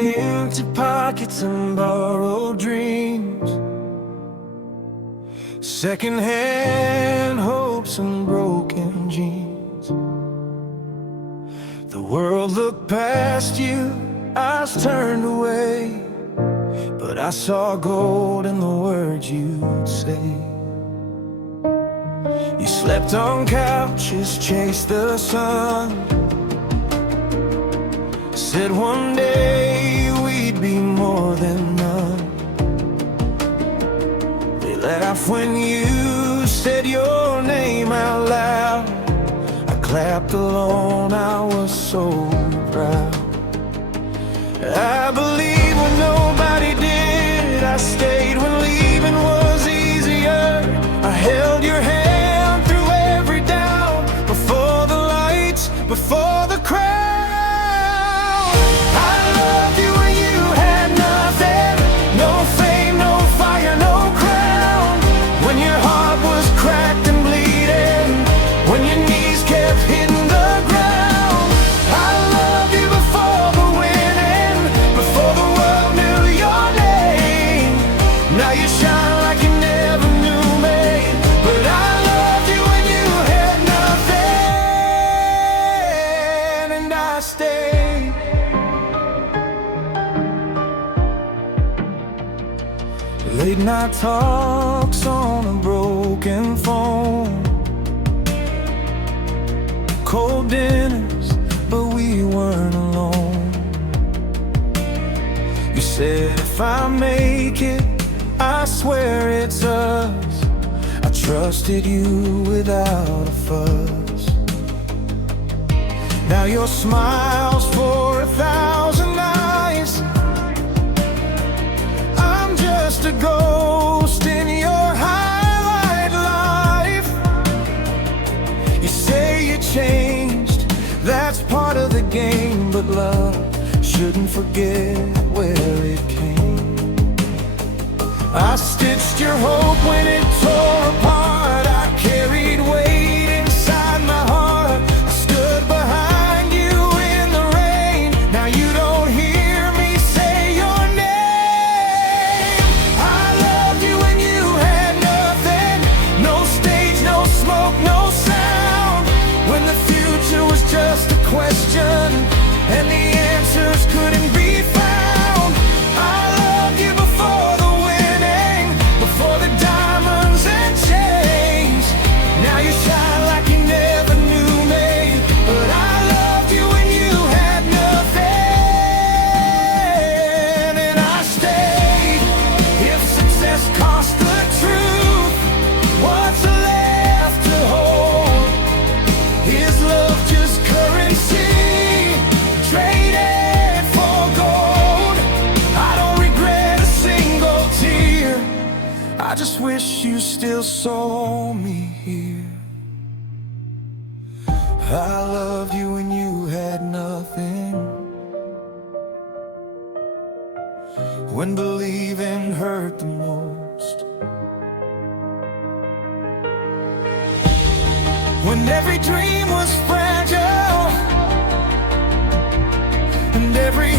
empty pockets and borrowed dreams, secondhand hopes and broken jeans. The world looked past you, eyes turned away, but I saw gold in the words you'd say. You slept on couches, chased the sun, said one day we'd be more than none. They laughed when you said your name out loud. I clapped alone, I was so proud. I believed when nobody did, I stayed when leaving was easier. I held your hand through every doubt, before the lights, before the crowd. Late night talks on a broken phone, cold dinners, but we weren't alone. You said if I make it, I swear it's us. I trusted you without a fuss. Now your smile's for 1,000 eyes. I'm just a ghost in your highlight life. You say you changed, that's part of the game, but love shouldn't forget where it came. I stitched your hope when it tore apart. I carried weight inside my heart. I stood behind you in the rain. Now you don't hear me say your name. I loved you when you had nothing, no stage, no smoke, no sound. When the future was just a question and the answers couldn't be found. I loved you before the winning, before the diamonds and chains. Now you shine like you never knew me, but I loved you when you had nothing, and I stayed. If success cost the truth, what's left to hold? Is love just currency, traded for gold? I don't regret a single tear, I just wish you still saw me here. I loved you when you had nothing, when believing hurt the most, when every dream was fragile and every